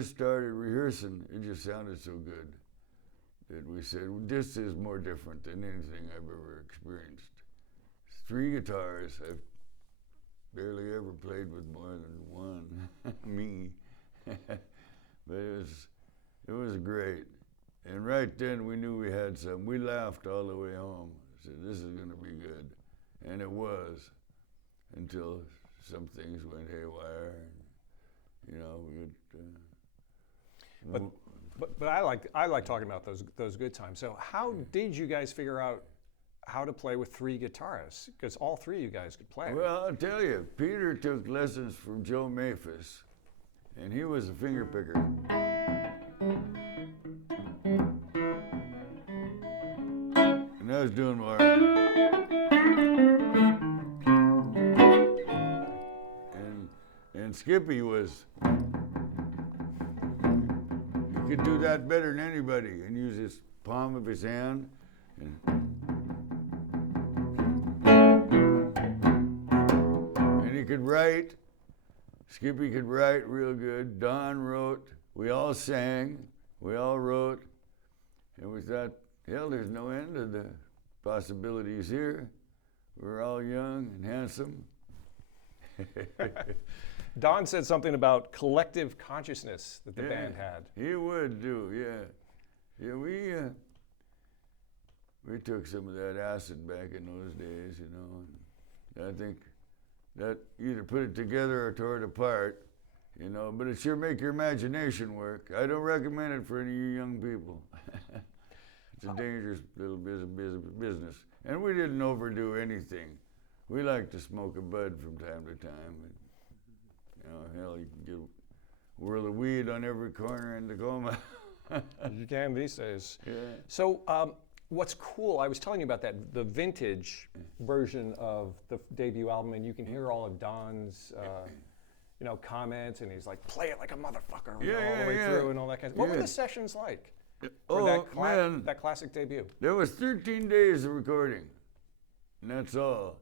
first started rehearsing, it just sounded so good that we said, well, this is more different than anything I've ever experienced. 3 guitars. I've barely ever played with more than one, me. But it was great. And right then we knew we had some. We laughed all the way home. Said, this is going to be good. And it was, until some things went haywire. And, you know, But I like talking about those good times. So how did you guys figure out how to play with 3 guitarists? Because all 3 of you guys could play. Well, I'll tell you, Peter took lessons from Joe Maphis, and he was a finger picker. And I was doing more. And Skippy was, he could do that better than anybody, and use his palm of his hand. And he could write. Skippy could write real good. Don wrote. We all sang. We all wrote. And we thought, hell, there's no end to the possibilities here. We're all young and handsome. Don said something about collective consciousness that the band had. He would do, yeah. Yeah, we took some of that acid back in those days, you know. And I think that either put it together or tore it apart, you know. But it sure make your imagination work. I don't recommend it for any of you young people. It's a dangerous little business. And we didn't overdo anything. We like to smoke a bud from time to time. And, you know, hell, you can get a whirl of weed on every corner in Tacoma. You can these days. Yeah. So what's cool, I was telling you about that, the vintage version of the debut album, and you can hear all of Don's you know, comments, and he's like, play it like a motherfucker all the way through and all that kind of stuff. What were the sessions like for that classic debut? There was 13 days of recording, and that's all.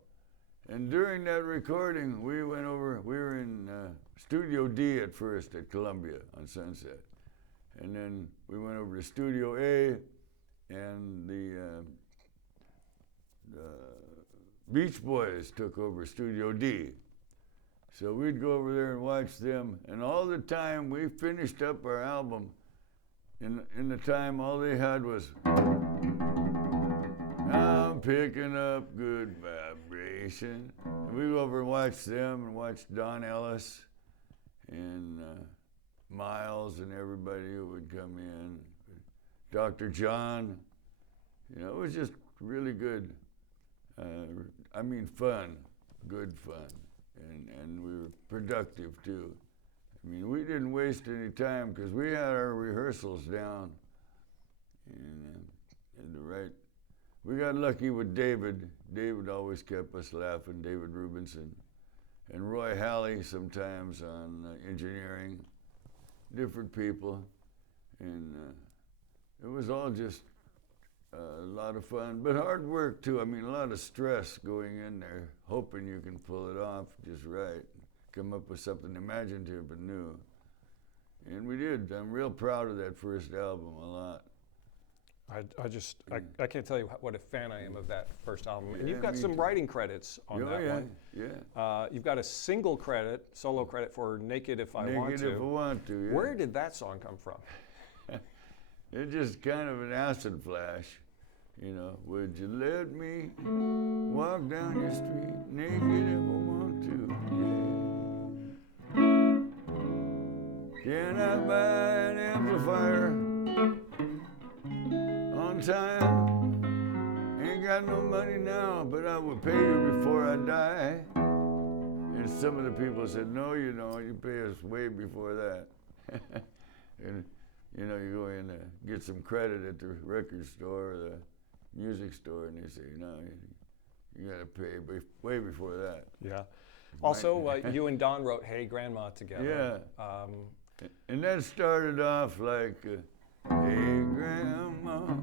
And during that recording, we were in Studio D at first at Columbia on Sunset. And then we went over to Studio A, and the Beach Boys took over Studio D. So we'd go over there and watch them, and all the time we finished up our album, in the time all they had was, I'm picking up good vibration. And we go over and watch them, and watch Don Ellis and Miles and everybody who would come in, Dr. John. You know, it was just really good. I mean, fun, good fun, and we were productive too. I mean, we didn't waste any time because we had our rehearsals down, and the right. We got lucky with David. David always kept us laughing. David Rubinson, and Roy Halley sometimes on engineering. Different people, and it was all just a lot of fun, but hard work too. I mean, a lot of stress going in there, hoping you can pull it off just right, come up with something imaginative and new. And we did. I'm real proud of that first album a lot. I can't tell you what a fan I am of that first album. And Yeah, you've got me some too. writing credits on that one. Yeah. You've got a single credit, solo credit for Naked If I Want Naked To. If I Want To, yeah. Where did that song come from? It's just kind of an acid flash, you know. Would you let me walk down your street naked if I want to? Yeah. Can I buy an amplifier on time? Ain't got no money now, but I will pay you before I die. And some of the people said, no, you don't. You pay us way before that. And, you know, you go in to get some credit at the record store or the music store, and they say, no, you got to pay way before that. Yeah. Also, you and Don wrote Hey Grandma together. Yeah. And that started off like, hey Grandma,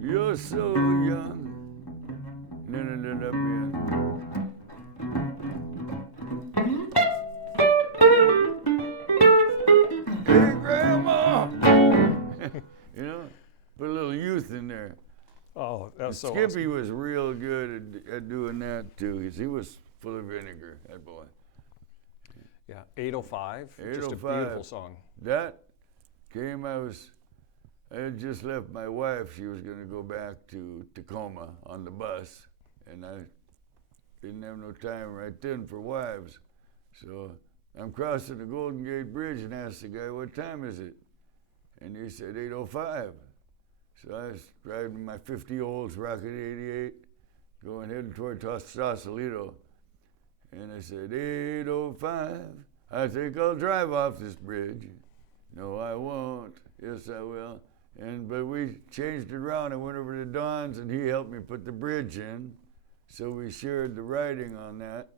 you're so young. And then it ended up being, That was so Skippy was real good at doing that too. He was full of vinegar, that boy. Yeah, 805. Just a 805. beautiful song. That came, I had just left my wife. She was going to go back to Tacoma on the bus, and I didn't have no time right then for wives. So I'm crossing the Golden Gate Bridge and asked the guy, what time is it? And he said 8:05. So I was driving my 50 Olds Rocket 88, going heading toward Sausalito. And I said, 8:05, I think I'll drive off this bridge. No, I won't. Yes, I will. But we changed it around. I went over to Don's, and he helped me put the bridge in. So we shared the writing on that.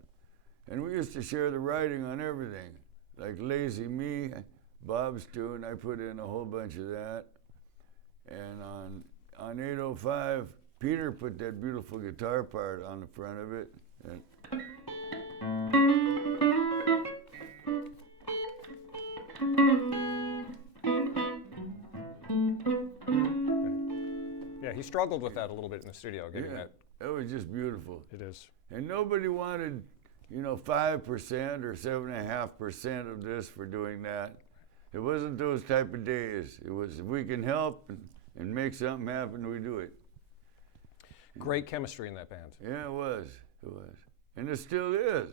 And we used to share the writing on everything. Like Lazy Me, Bob's tune, I put in a whole bunch of that. And on 8:05, Peter put that beautiful guitar part on the front of it. And Yeah, he struggled with that a little bit in the studio, getting that. That was just beautiful. It is. And nobody wanted, 5% or 7.5% of this for doing that. It wasn't those type of days. It was, if we can help and make something happen, we do it. Great chemistry in that band. Yeah, it was. It was. And it still is.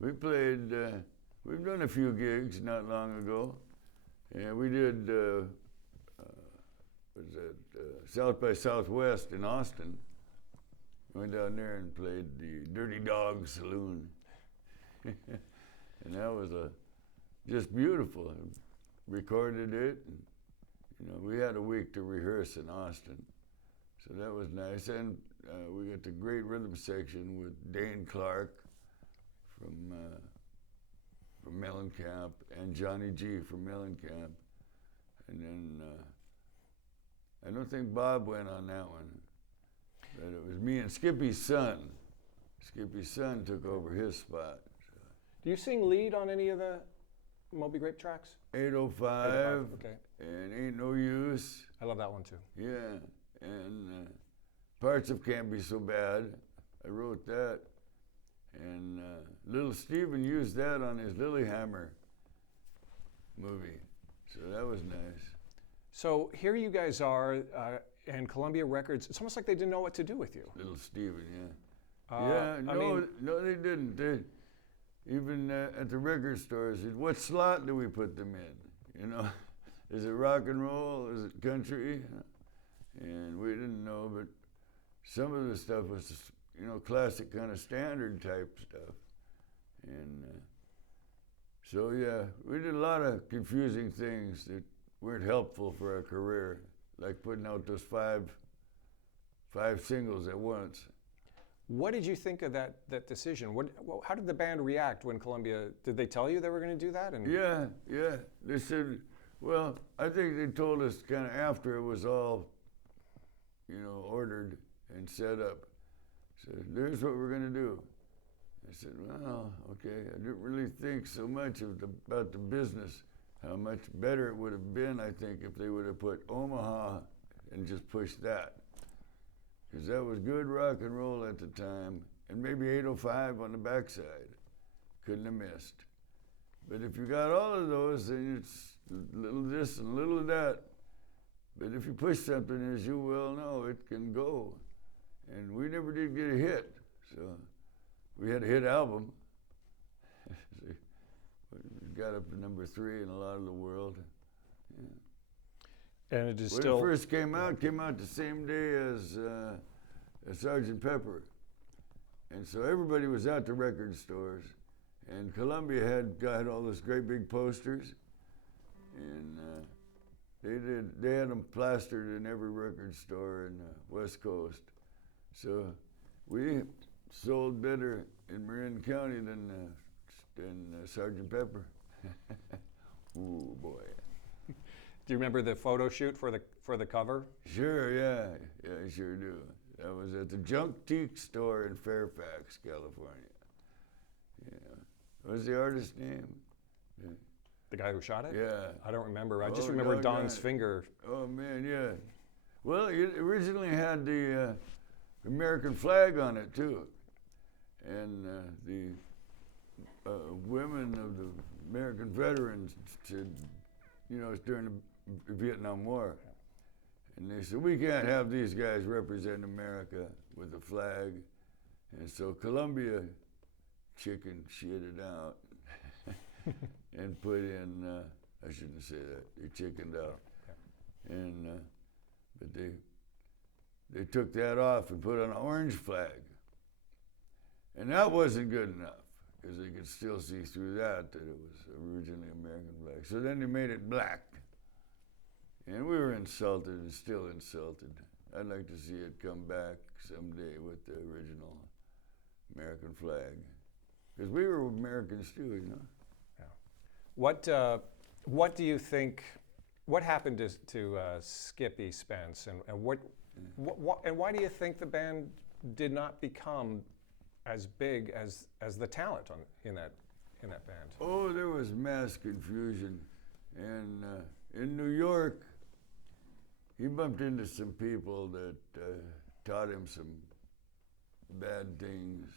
We played, we've done a few gigs not long ago. And we did, South by Southwest in Austin. Went down there and played the Dirty Dog Saloon. And that was just beautiful. Recorded it. And, we had a week to rehearse in Austin. So that was nice. And we got the great rhythm section with Dane Clark from Mellencamp and Johnny G from Mellencamp. And then I don't think Bob went on that one. But it was me and Skippy's son. Skippy's son took over his spot. So. Do you sing lead on any of the Moby Grape tracks? 8:05, okay. And Aint No Use. I love that one too. Yeah, and Parts of Can't Be So Bad. I wrote that. And Little Steven used that on his Lilyhammer movie. So that was nice. So here you guys are, and Columbia Records, it's almost like they didn't know what to do with you. Little Steven, yeah. No, they didn't. Even at the record stores, what slot do we put them in? Is it rock and roll? Is it country? And we didn't know, but some of the stuff was, classic kind of standard type stuff. And so, yeah, we did a lot of confusing things that weren't helpful for our career, like putting out those five singles at once. What did you think of that decision? How did the band react when Columbia, did they tell you they were going to do that? And Yeah. They said, well, I think they told us kind of after it was all, ordered and set up. So there's what we're going to do. I said, well, okay. I didn't really think so much about the business, how much better it would have been, I think, if they would have put Omaha and just pushed that. Because that was good rock and roll at the time, and maybe 8:05 on the backside. Couldn't have missed. But if you got all of those, then it's a little this and a little of that. But if you push something, as you well know, it can go. And we never did get a hit, so we had a hit album. We got up to number 3 in a lot of the world. Yeah. And it is when still. it first came out the same day as Sgt. Pepper. And so everybody was at the record stores. And Columbia had got all those great big posters. And they had them plastered in every record store in the West Coast. So we sold better in Marin County than Sgt. Pepper. Ooh, boy. Do you remember the photo shoot for the cover? Sure, yeah, I sure do. That was at the Junk Teak store in Fairfax, California. Yeah. What was the artist's name? Yeah. The guy who shot it? Yeah. I don't remember. I just remember Don's finger. Oh, man, yeah. Well, it originally had the American flag on it too. And the women of the American veterans said, you know, it's during the Vietnam War. And they said, we can't have these guys represent America with a flag. And so Columbia chicken shitted out and put in, I shouldn't say that, they chickened out. And, but they took that off and put on an orange flag. And that wasn't good enough, because they could still see through that it was originally American flag. So then they made it black. And we were insulted and still insulted. I'd like to see it come back someday with the original American flag. Because we were Americans too, you know. Yeah. What do you think, what happened to Skippy Spence, and what, and why do you think the band did not become as big as the talent in that band? Oh, there was mass confusion. And in New York, he bumped into some people that taught him some bad things,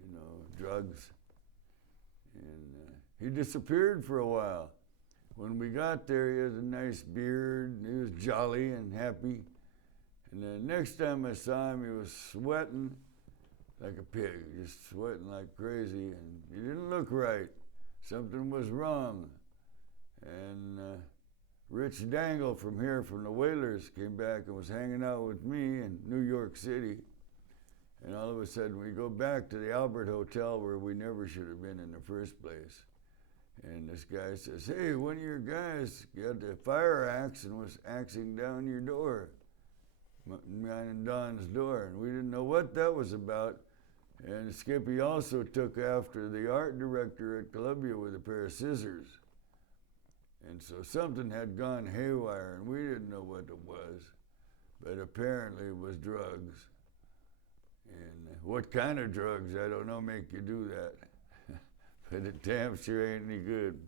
you know, drugs. And he disappeared for a while. When we got there, he had a nice beard, and he was jolly and happy. And the next time I saw him, he was sweating like a pig, just sweating like crazy, and he didn't look right. Something was wrong. And Rich Dangle from here, from the Wailers, came back and was hanging out with me in New York City. And all of a sudden, we go back to the Albert Hotel where we never should have been in the first place. And this guy says, hey, one of your guys got the fire axe and was axing down your door, mine and Don's door. And we didn't know what that was about. And Skippy also took after the art director at Columbia with a pair of scissors. And so something had gone haywire, and we didn't know what it was, but apparently it was drugs. And what kind of drugs, I don't know, make you do that. But it damn sure ain't any good.